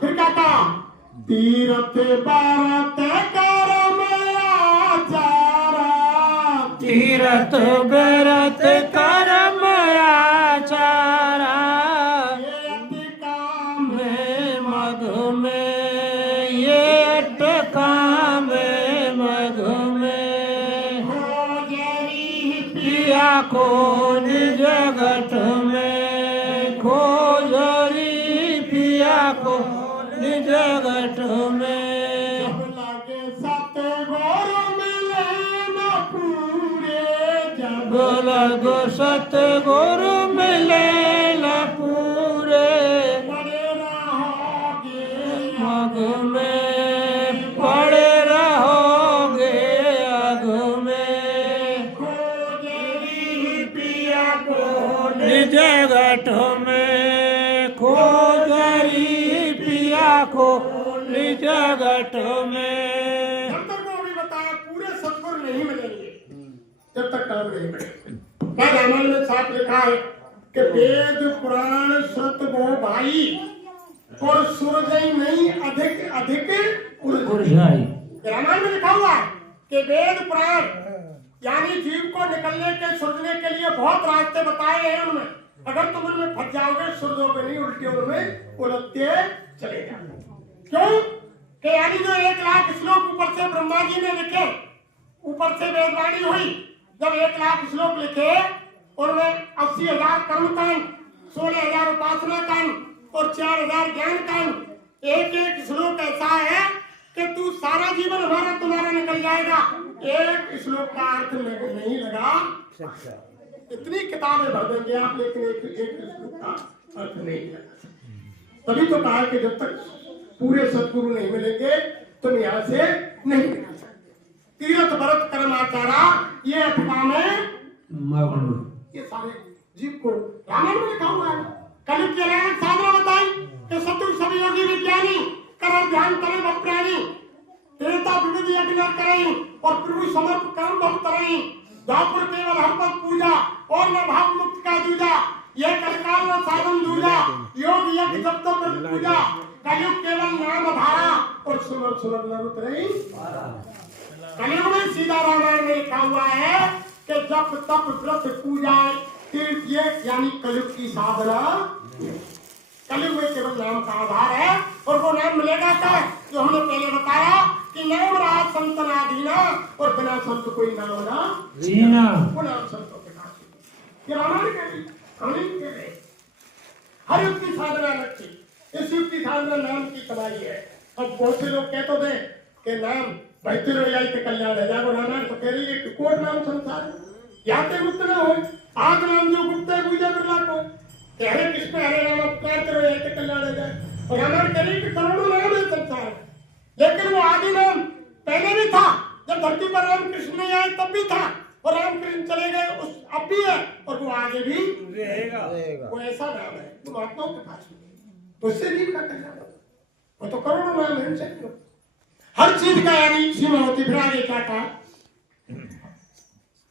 फिर क्या कहा, तीर्थ भारत करम आचारा, तीरथ व्रत कर्म आचारा, ये अति काम में मग में, ये को निज घट में, खोजरी पिया को निज घट में। जब लागे सतगुरु मिले न पूरे, जब लगो सतगुरु मिले न पूरे, पड़े रहोगे अग में पड़े रहोगे अग में, खोजरी पिया को निज घट में, खोजरी पिया को निज घट में। जब तक वो अभी बताया पूरे सतगुरु नहीं मिलेंगे जब तक काम नहीं मिलेगा। रामायण में साफ लिखा है कि वेद पुराण सत वो भाई और सूरज नहीं अधिक अधिक उर्जाई। रामायण में लिखा हुआ है कि वेद पुराण यानी जीव को निकलने के सुलझने के लिए बहुत रास्ते बताए हैं उनमें। अगर तुम उनमें फंस जाओगे सुलझोगे नहीं, उल्टे उनमें उलटते चले जाओगे। क्यों कि यानी जो 1,00,000 श्लोक ऊपर से ब्रह्मा जी ने लिखे, ऊपर से वेदवाणी हुई, जब 1,00,000 श्लोक लिखे उनमें 80,000 कर्म कांड, 16,000 उपासना कांड और 4,000 ज्ञान कांड। एक एक श्लोक ऐसा है कि तू सारा जीवन हमारा तुम्हारा निकल जाएगा, एक श्लोक का अर्थ नहीं लगा। इतनी किताबें भर देंगे आप लेकिन एक श्लोक का अर्थ नहीं लगा। तभी तो कहा कि जब तक पूरे सदगुरु नहीं मिलेंगे तुम यहाँ से नहीं निकल सकते। तीर्थ व्रत कर्म आचारा ये अथवा में ये सारे जीव को रामायण में लिखा हुआ है। कलयुग की अलग साधना बताई कि सतुर सभी योगी विज्ञानी कर ध्यान करे भक्त प्राणी, देवता विविध यज्ञ करें और प्रभु समर्थ कर्म भक्त करें। द्वापर केवल हर पद पूजा और न भाव मुक्त का दूजा, ये कलिकाल में साधन दूजा, योग यज्ञ जब तक पूजा, कलयुग केवल नाम धारा और सुमर सुमर नरुत रही। कलयुग में सीधा रामायण में लिखा हुआ है कि जब तप व्रत पूजा तीर्थ ये यानी कलयुग की साधना, कलयुग में केवल नाम का आधार है। और वो नाम मिलेगा क्या, जो हमने पहले बताया कि नाम रहा संतन आदीना और बिना संत कोई नाम ना जीना। वो नाम संतों के पास ये रामायण कह रही, कहानी कह रहे। हर युग की साधना रखी, इस युग की साधना नाम की कमाई है। अब बहुत से लोग कहते थे कि नाम बहते रहो जाए तो कल्याण है, जागो रामायण तो कह रही है कि कोट नाम संसार याते गुप्त ना हो, आज नाम जो गुप्त है पूजा बिरला को कि हरे कृष्ण हरे राम पुकारते रहो जाए तो कल्याण हो जाए। और रामायण कह रही कि करोड़ों नाम है संसार में, लेकिन वो आदि नाम पहले भी था, जब धरती पर राम कृष्ण नहीं आए तब भी था, और राम कृष्ण चले गए उस अब भी है और वो आगे भी रहेगा। वो ऐसा नाम है तो महात्माओं के पास उससे नहीं का कल्याण, वो तो करोड़ों नाम है इनसे हर चीज का यानी सीमा होती। फिर आगे क्या कहा,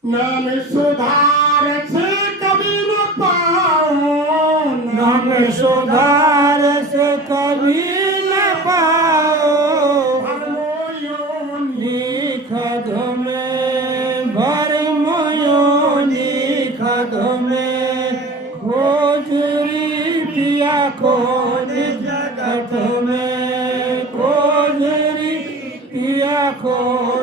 नाम सुधार से कभी न पाओ, नाम सुधार से कभी न पाओ, खद में भरम योनि खद में, खोजरी पिया को निज घट में, खोजरी पिया को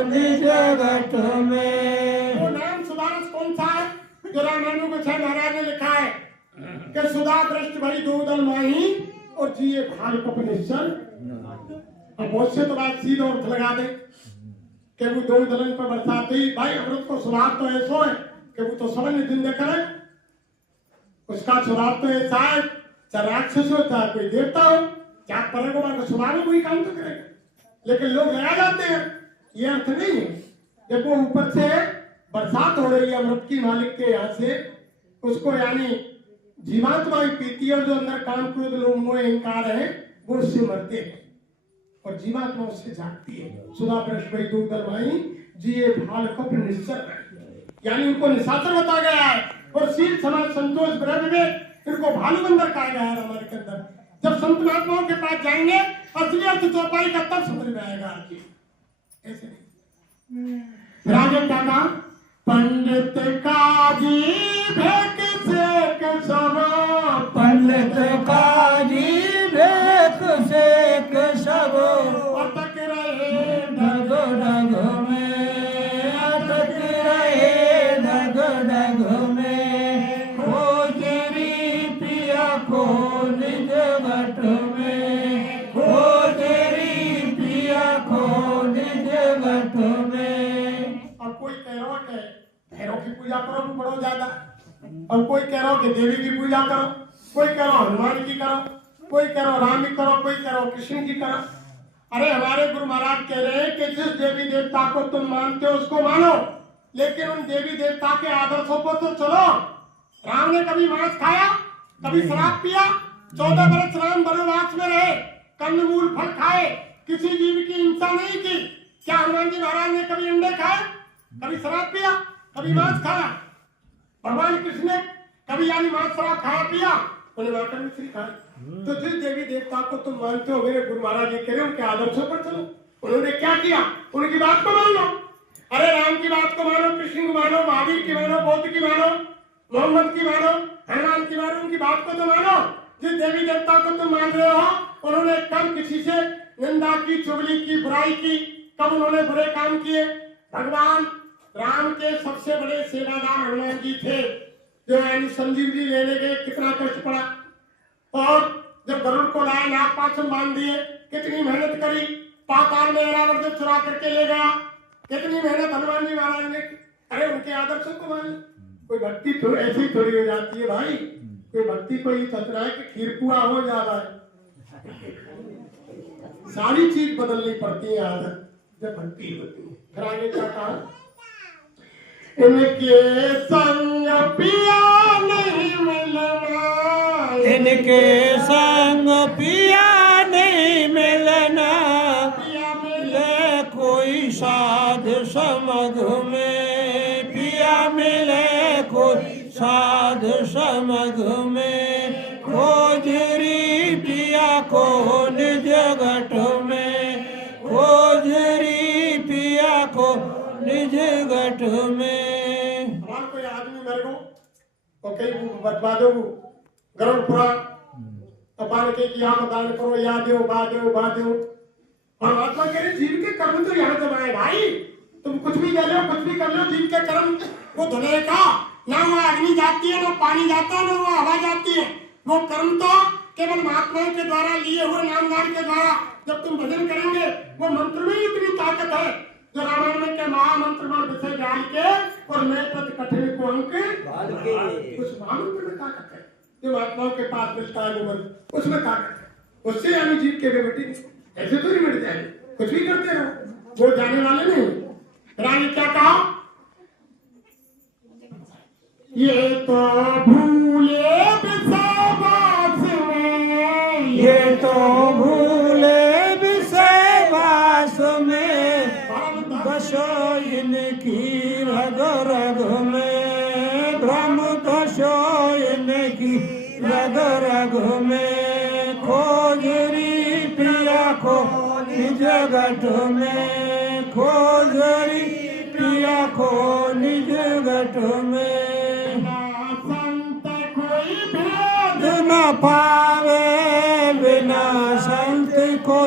निज घट में। वो नाम सुधारस कौन सा है जो रामायण में गोसाई महाराज ने लिखा है कि सुधा दृष्टि भरी दो दल माही और जिए भाल कप निश्चल। अब बहुत से तो बात सीधा अर्थ लगा दे कि वो दो दलन पर बरसाते ही भाई अमृत को स्वभाव तो ऐसा है कि वो तो समझ नहीं दिन करे, उसका स्वभाव तो ऐसा है चाहे राक्षस हो चाहे कोई देवता हो चाहे परेगा का स्वभाव में वही काम तो करेगा, लेकिन लोग लगा जाते हैं ये अर्थ नहीं है। जब वो ऊपर से बरसात हो रही है अमृत की मालिक के यहाँ से, उसको यानी जीवात्मा ही पीती है और जो अंदर काम क्रोध लोभ मोह अहंकार है वो उससे मरते हैं और जीवात्मा उससे जागती है। सुधा बृहस्पति दो दलवाई जिए भाल कप निश्चल, यानी उनको निशाचर बता गया है और शील समाज संतोष ब्रह्म विवेक इनको भालू बंदर कहा गया है हमारे के अंदर। जब संत महात्माओं के पास जाएंगे असली अर्थ चौपाई का तब समझ में आएगा। ऐसे नहीं फिर आगे क्या कहा, पंडित काजी भेक सेक सब, पंडित काजी भेक सेक सब, अटक रहे डग डग में, अटक रहे डग डग में, कह रहा कि भैरव की पूजा करो वो बढ़ो ज्यादा, और कोई कह रहा कि देवी की पूजा करो, कोई कह रहा हनुमान की करो, कोई कह रहा राम की करो, कोई कह रहा कृष्ण की करो। अरे हमारे गुरु महाराज कह रहे हैं कि जिस देवी देवता को तुम मानते हो उसको मानो, लेकिन उन देवी देवता के आदर्शों पर तो चलो। राम ने कभी मांस खाया, कभी शराब पिया, 14 वर्ष राम वनवास में रहे, कंदमूल फल खाए, किसी जीव की हिंसा नहीं की। क्या हनुमान जी महाराज ने कभी अंडे खाए, कभी शराब पिया, कभी मांस खाया? भगवान कृष्ण ने कभी यानी मांस शराब खाया पिया? उन्हें माता मिश्री खाए। तो जिस देवी देवता को तुम मानते हो, मेरे गुरु महाराज जी कह रहे हो उनके आदर्शों पर चलो। उन्होंने क्या किया, उनकी बात को मान लो। अरे राम की बात को मानो, कृष्ण की मानो, महावीर की मानो, बौद्ध की मानो, मोहम्मद की मानो, हनुमान की मानो, उनकी बात को तो मानो। जिस देवी देवता को तुम मान रहे हो, उन्होंने कब किसी से निंदा की, चुगली की, बुराई की? कब उन्होंने बुरे काम किए? भगवान राम के सबसे बड़े सेवादार हनुमान जी थे, जो यानी संजीवनी लेने गए, कितना कष्ट पड़ा। और जब गरुड़ को लाए, नागपाश में बांध दिए, कितनी मेहनत करी। पाताल में ऐरावत जो चुरा करके ले गया, कितनी मेहनत हनुमान जी महाराज ने। अरे उनके आदर्शों को मान। कोई भक्ति तो ऐसी थोड़ी हो जाती है भाई, कोई भक्ति को ही सचना है कि खीरपुआ हो जा रहा है। सारी चीज बदलनी पड़ती है आदत जब भक्ति होती है। फिर आगे क्या कहा, इनके संग पिया नहीं मिलना, इनके संग पिया नहीं मिलना, पिया मिले कोई साध समग में, पिया मिले कोई साध समग में, खोजरी पिया को निज गठ में, खोजरी पिया को निज गठ में। हमारा कोई आदमी मर गो और कहीं बतवा दो गरुड़ पुराण तपान के किया दान करो, या दो बा दो बा दो। और आत्मा कह रहे जीव के कर्म तो यहाँ जब आए भाई, तुम कुछ भी कर लो, कुछ भी कर लो, जीव के कर्म वो धुले का ना वो अग्नि जाती है, ना पानी जाता है, ना वो हवा जाती है। वो कर्म तो केवल महात्माओं के द्वारा लिए हुए नामदान के द्वारा जब तुम भजन करेंगे, वो मंत्र में इतनी ताकत है जो रामायण में के महामंत्र में विषय डाल के और मैं प्रति कठिन को अंक उस महामंत्र में ताकत है जो महात्माओं के पास मिलता है। वो मंत्र उसमें ताकत है, उससे यानी जीव के बेटी ऐसे तो नहीं मिट जाएंगे, कुछ भी करते रहो, वो जाने वाले नहीं। रानी क्या कहा, ये तो भूले विश्वास में, ये तो भूले विश्वास में, बसो इनकी रग रग में, भ्रम दशो इनकी रग रग में, खोजरी पिया को निज गठ में, खोजरी पिया को निज गठ में। न पावे बिना संत को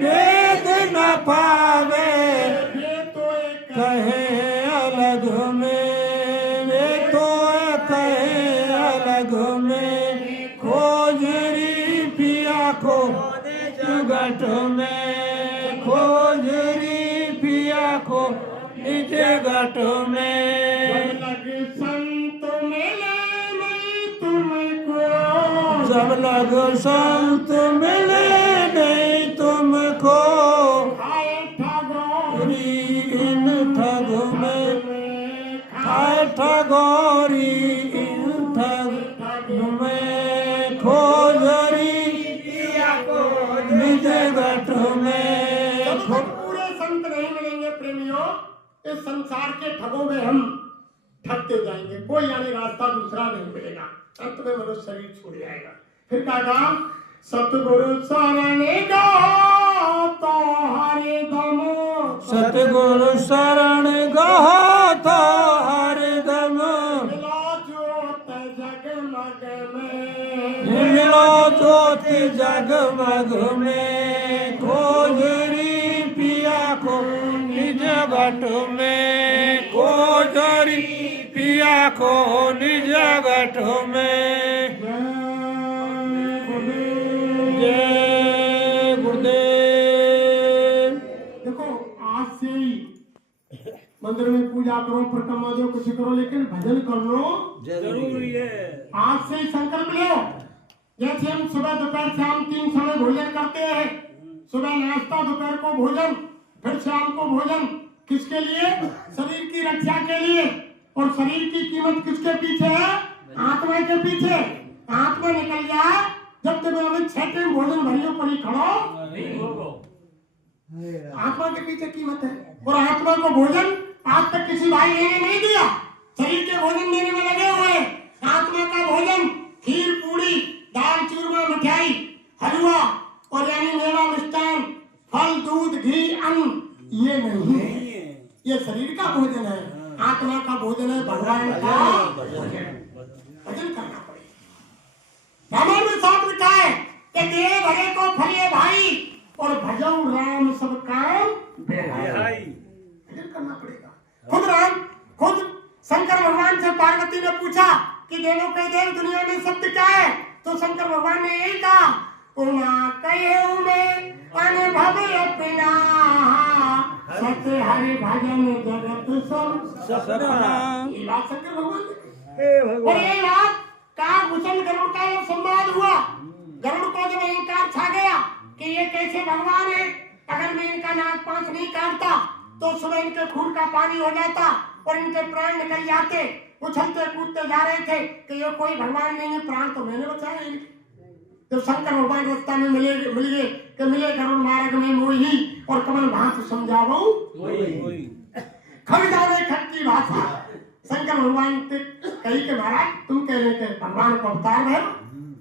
वेद न पावे, कहे अलग में वे तो कहे अलग में, खोजरी पिया को गठ में, खोजरी पिया को निज गठ में। जब लग संत मिले नहीं तुमको, इन ठग में खाए ठगोरी, इन ठग में खोजरी निज गठ में। पूरे संत नहीं मिलेंगे प्रेमियों, इस संसार के ठगों में हम ठगते जाएंगे, कोई यानी रास्ता दूसरा नहीं मिलेगा। अंत में मनुष्य शरीर छूट जाएगा। फिर क्या कहा, सतगुरु शरण गो तो हरि दम, सतगुरु शरण गो तो हरि दम, मिलो ज्योत जगमग में, मिलो ज्योत जगमग में, खोजरी पिया को निज गठ में, खोजरी पिया को निज गठ में। जय गुरुदेव। देखो आज से ही मंदिर में पूजा पूजा करो, परिक्रमा दो, कुछ करो, लेकिन भजन कर लो जरूरी है। आज से ही संकल्प लो। जैसे हम सुबह दोपहर शाम 3 समय भोजन करते हैं, सुबह नाश्ता, दोपहर को भोजन, फिर शाम को भोजन, किसके लिए? शरीर की रक्षा के लिए। और शरीर की कीमत किसके पीछे है? आत्मा के पीछे। आत्मा निकल जाए जब तक हमें 6 टाइम भोजन भरियों पर ही खड़ो, आत्मा के पीछे कीमत है। और आत्मा को भोजन आज तक किसी भाई ने नहीं दिया, शरीर के भोजन देने में लगे हुए। आत्मा का भोजन खीर पूड़ी, दाल चूरमा, मिठाई, हलवा और यानी मेवा, मिष्टान, फल, दूध, घी, अन्न, ये नहीं है। ये शरीर का भोजन है। आत्मा का भोजन है भगवान का भजन करना पड़ेगा। रामायण में साफ लिखा है कि दे भले को फले भाई और भजो राम सब काम भजन करना पड़ेगा। खुद शंकर भगवान से पार्वती ने पूछा कि देवों के देव दुनिया में सत्य क्या है, तो शंकर भगवान ने यही कहा, उमा कहूं मैं अनुभव अपना, सत्य हरि भजन जगत सब। ये बात शंकर भगवान ने, और ये बात काकभूषण गरुड़ का ये संवाद हुआ। गरुड़ को जब अहंकार छा गया कि ये कैसे भगवान है, अगर मैं इनका नाक पांच नहीं काटता तो सुबह इनके खून का पानी हो जाता और इनके प्राण निकल जाते। उछलते कूदते जा रहे थे कि ये कोई भगवान नहीं है, प्राण तो मैंने बचाए इनके। जब शंकर भगवान रास्ता में मिले कि मिले गरुड़ मार्ग में मोही और कमल भांत समझावो खड़ जावे खट्टी भाषा। शंकर भगवान से कही के महाराज तुम कह रहे थे भगवान को अवतार है,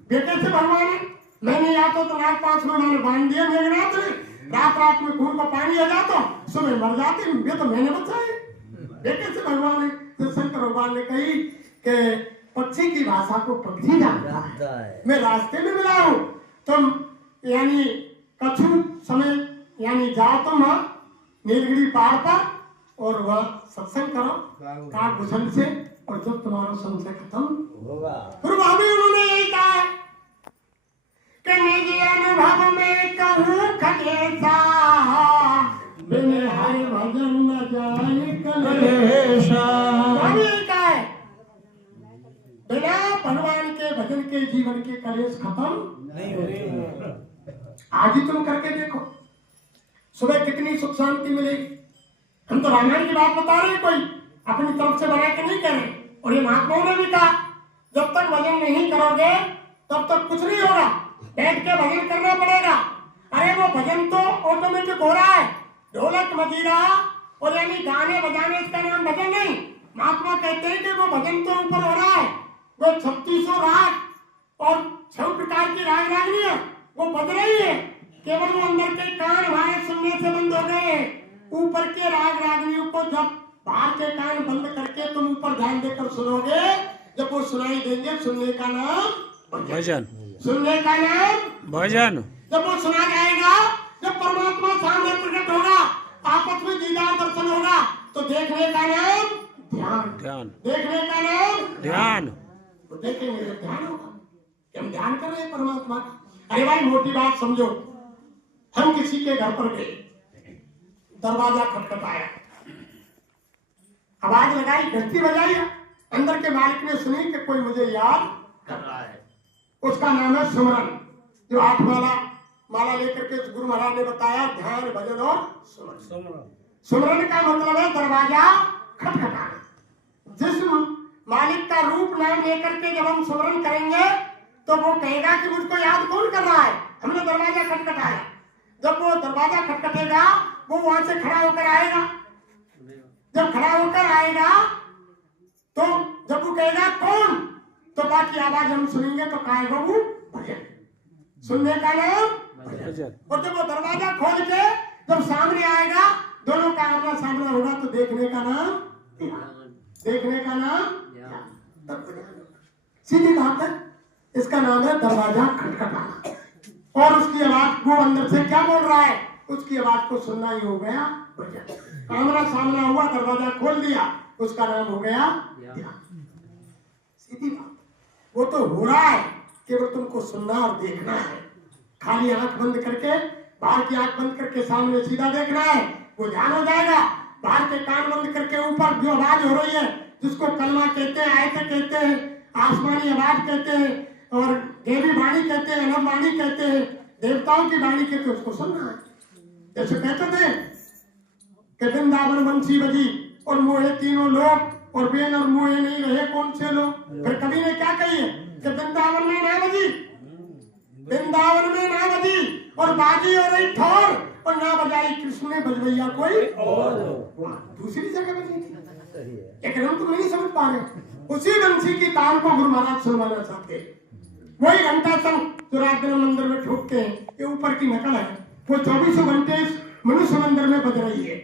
बेटे से भगवान है, मैंने या तो रात 5 में मैंने बांध दिया मेघनाथ ने, रात में खून का पानी हो जाता, सुबह मर जाते, ये तो मैंने बचाए, बेटे से भगवान है। तो शंकर भगवान ने कही कि पक्षी की भाषा को पक्षी जानता है, मैं रास्ते में मिला हूँ, तुम यानी कछु समय यानी जाओ तुम नीलगिरी पहाड़ पर और वह सत्संग करो काकभूषण से, और जब तुम्हारा संशय खत्म होगा। फिर वहां भी उन्होंने यही कहा है कि निजी अनुभव में कहूँ खगेशा, बिन हरि भजन न जाए कलेशा। यही कहा है, बिना भगवान के भजन के जीवन के कलेश खत्म नहीं होते। आज ही तुम करके देखो, सुबह कितनी सुख शांति मिलेगी। हम तो रामायण की बात बता रहे हैं, कोई अपनी तरफ से बना के नहीं कह रहे। और ये महात्माओं ने भी कहा जब तक भजन नहीं करोगे तब तक कुछ नहीं होगा, बैठ के भजन करना पड़ेगा। अरे वो भजन तो ऑटोमेटिक हो रहा है, ढोलक मजीरा और यानी गाने बजाने, इसका नाम भजन नहीं। महात्मा कहते हैं कि वो भजन तो ऊपर हो रहा है, वो 3600 राग और 6 प्रकार की राग रागनियां वो बज रही है, केवल वो अंदर के कान हमारे सुनने से बंद हो गए। ऊपर के राग रागनियों को जब बाहर के कान बंद करके तुम ऊपर ध्यान देकर सुनोगे, जब वो सुनाई देंगे, सुनने का नाम भजन, सुनने का नाम भजन। जब वो सुना जाएगा, जब परमात्मा सामने प्रकट होगा, आपस में दीदार दर्शन होगा, तो देखने का नाम ध्यान, देखने का नाम ध्यान। तो देखेंगे तो ध्यान होगा कि हम ध्यान कर रहे हैं परमात्मा का। अरे भाई मोटी बात समझो, हम किसी के घर पर गए, दरवाजा खटखटाया, आवाज लगाई, घंटी बजाई, अंदर के मालिक ने सुनी कि कोई मुझे याद कर रहा है। उसका नाम है सुमरन, जो 8 माला लेकर के गुरु महाराज ने बताया, ध्यान, भजन और सुमरन। सुमरन का मतलब है दरवाजा खटखटाना। जिस मालिक का रूप नाम लेकर के जब हम सुमरन करेंगे तो वो कहेगा कि मुझको याद कौन कर रहा है, हमने दरवाजा खटखटाया। जब वो दरवाजा खटखटेगा, वो वहां से खड़ा होकर आएगा। जब खड़ा होकर आएगा तो जब वो कहेगा कौन, तो बाकी आवाज हम सुनेंगे तो कहेगा वो भजन, सुनने का नाम भजन। और जब वो दरवाजा खोल के जब सामने आएगा, दोनों का आमना सामना होगा, तो देखने का नाम ध्यान, देखने का नाम सीधी बात है। इसका नाम है दरवाजा खटखटाना। और उसकी आवाज, वो अंदर से क्या बोल रहा है, उसकी आवाज को सुनना ही हो गया भजन। आमना सामना हुआ, दरवाजा खोल दिया, उसका नाम हो गया ध्यान। सीधी बात, वो तो हो रहा है, केवल तुमको सुनना और देखना है। खाली आंख बंद करके, बाहर की आंख बंद करके सामने सीधा देखना है, वो ध्यान हो जाएगा। बाहर के कान बंद करके ऊपर जो आवाज हो रही है, जिसको कलमा कहते हैं, आयत कहते हैं, आसमानी आवाज कहते हैं, और देवी वाणी कहते हैं, अनब वाणी कहते हैं, देवताओं की वाणी कहते हैं, उसको सुनना है। जैसे कहते थे कि वृंदावन बंसी बजी और मोहे तीनों लोग, और बेन और मोहे नहीं रहे कौन से लोग। फिर कवि ने क्या कही है कि वृंदावन में ना बजी, वृंदावन में ना बजी, और बाजी हो रही ठोर, और ना बजाई कृष्ण ने बजवैया कोई दूसरी जगह बजी थी। लेकिन हम तुम नहीं समझ पा रहे। उसी बंसी की ताल को गुरु महाराज सुनवाना चाहते हैं। वही घंटा संग जो राजगृह मंदिर में ठोकते हैं, ये ऊपर की नकल है। वो 24 घंटे इस मनुष्य मंदिर में बज रही है।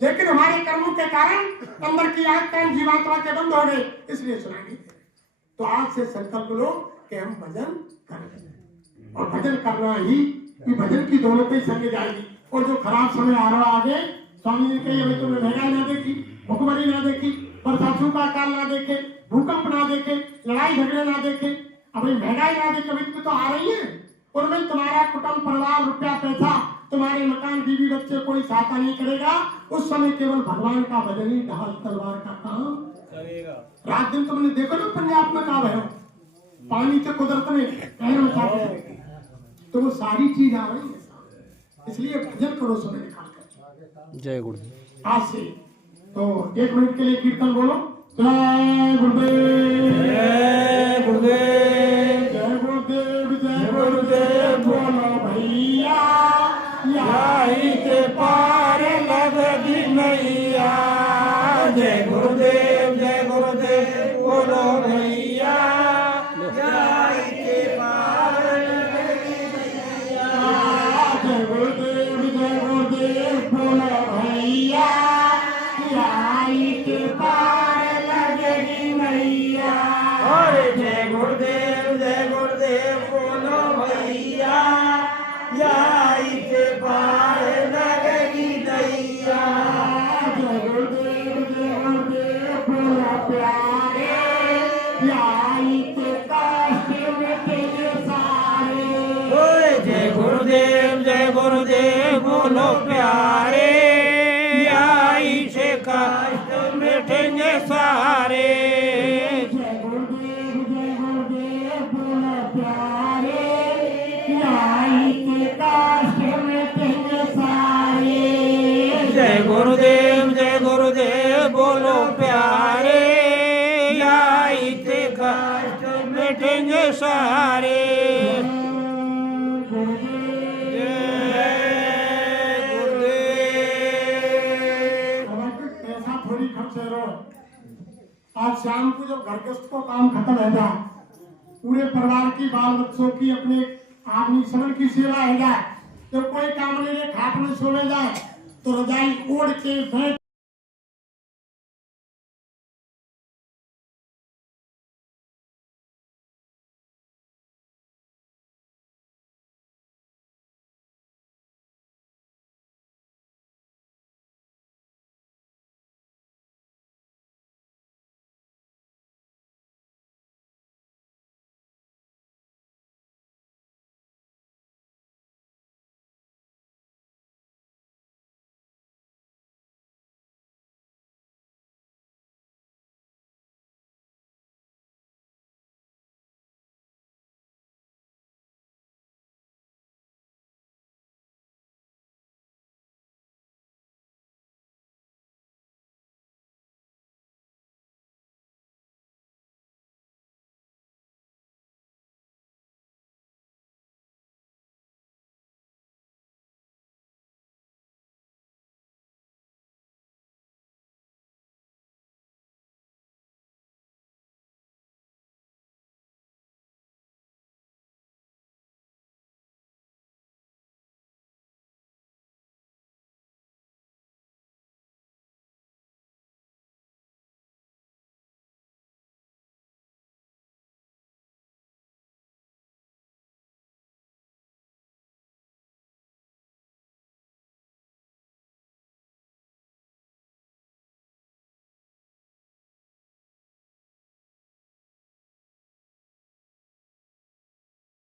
लेकिन हमारे कर्मों के कारण अंदर की आग कान जीवात्मा के बंद हो गए, इसलिए सुनाई नहीं। तो आज से संकल्प लो कि हम भजन करें, और भजन करना ही कि भजन की दौलत ही संग जाएगी। और जो खराब समय आ रहा आगे, स्वामी ने कही अभी तुमने महंगाई ना देखी, भुखमरी ना देखी, बरसातों का काल ना देखे, भूकंप ना देखे, लड़ाई झगड़े ना देखे, अभी महंगाई ना देखे, अभी तो आ रही है। उनमें तुम्हारा कुटुंब परिवार रुपया पैसा, तुम्हारे मकान बीवी बच्चे कोई सहायता नहीं करेगा। उस समय केवल भगवान का भजन ही ढाल तलवार का काम करेगा। रात दिन तुमने देखो ना पंजाब में कहा है, पानी से कुदरत ने कहर मचा के, तो वो सारी चीज आ रही है। इसलिए भजन करो समय निकाल कर। जय गुरुदेव। आज से तो 1 मिनट के लिए कीर्तन बोलो। जय गुरुदेव, जय गुरुदेव, जय गुरुदेव, जय गुरुदेव बोलो भैया, यही के पार लगदी नैया। जय गुरुदेव, जय गुरुदेव बोलो भैया, यही के पार लगदी नैया। जय गुरुदेव, जय गुरुदेव बोलो भैया, यही के पार लगदी नैया। जय गुरुदेव, जय गुरुदेव बोलो भैया, यही के पार लगदी नैया। जय गुरुदेव, जय गुरुदेव बोलो प्यारे, यही के कष्ट मिटेंगे सारे। जय गुरुदेव, जय गुरुदेव बोलो प्यारे, यही से कष्ट मिटेंगे सारे। जय गुरुदेव, जय गुरुदेव बोलो प्यारे, यही के कष्ट मिटेंगे सारे। जय गुरुदेव, जय गुरुदेव बोलो प्यारे, यही से कष्ट मिटेंगे सारे। पैसा थोड़ी खर्च करो। आज शाम को जब घरगृहस्थ को काम खत्म है जाए, पूरे परिवार की, बाल बच्चों की, अपने आदमी समन की सेवा है जाए, जब कोई काम नहीं खाट में सोवे जाए, तो रजाई ओढ़ के बैठ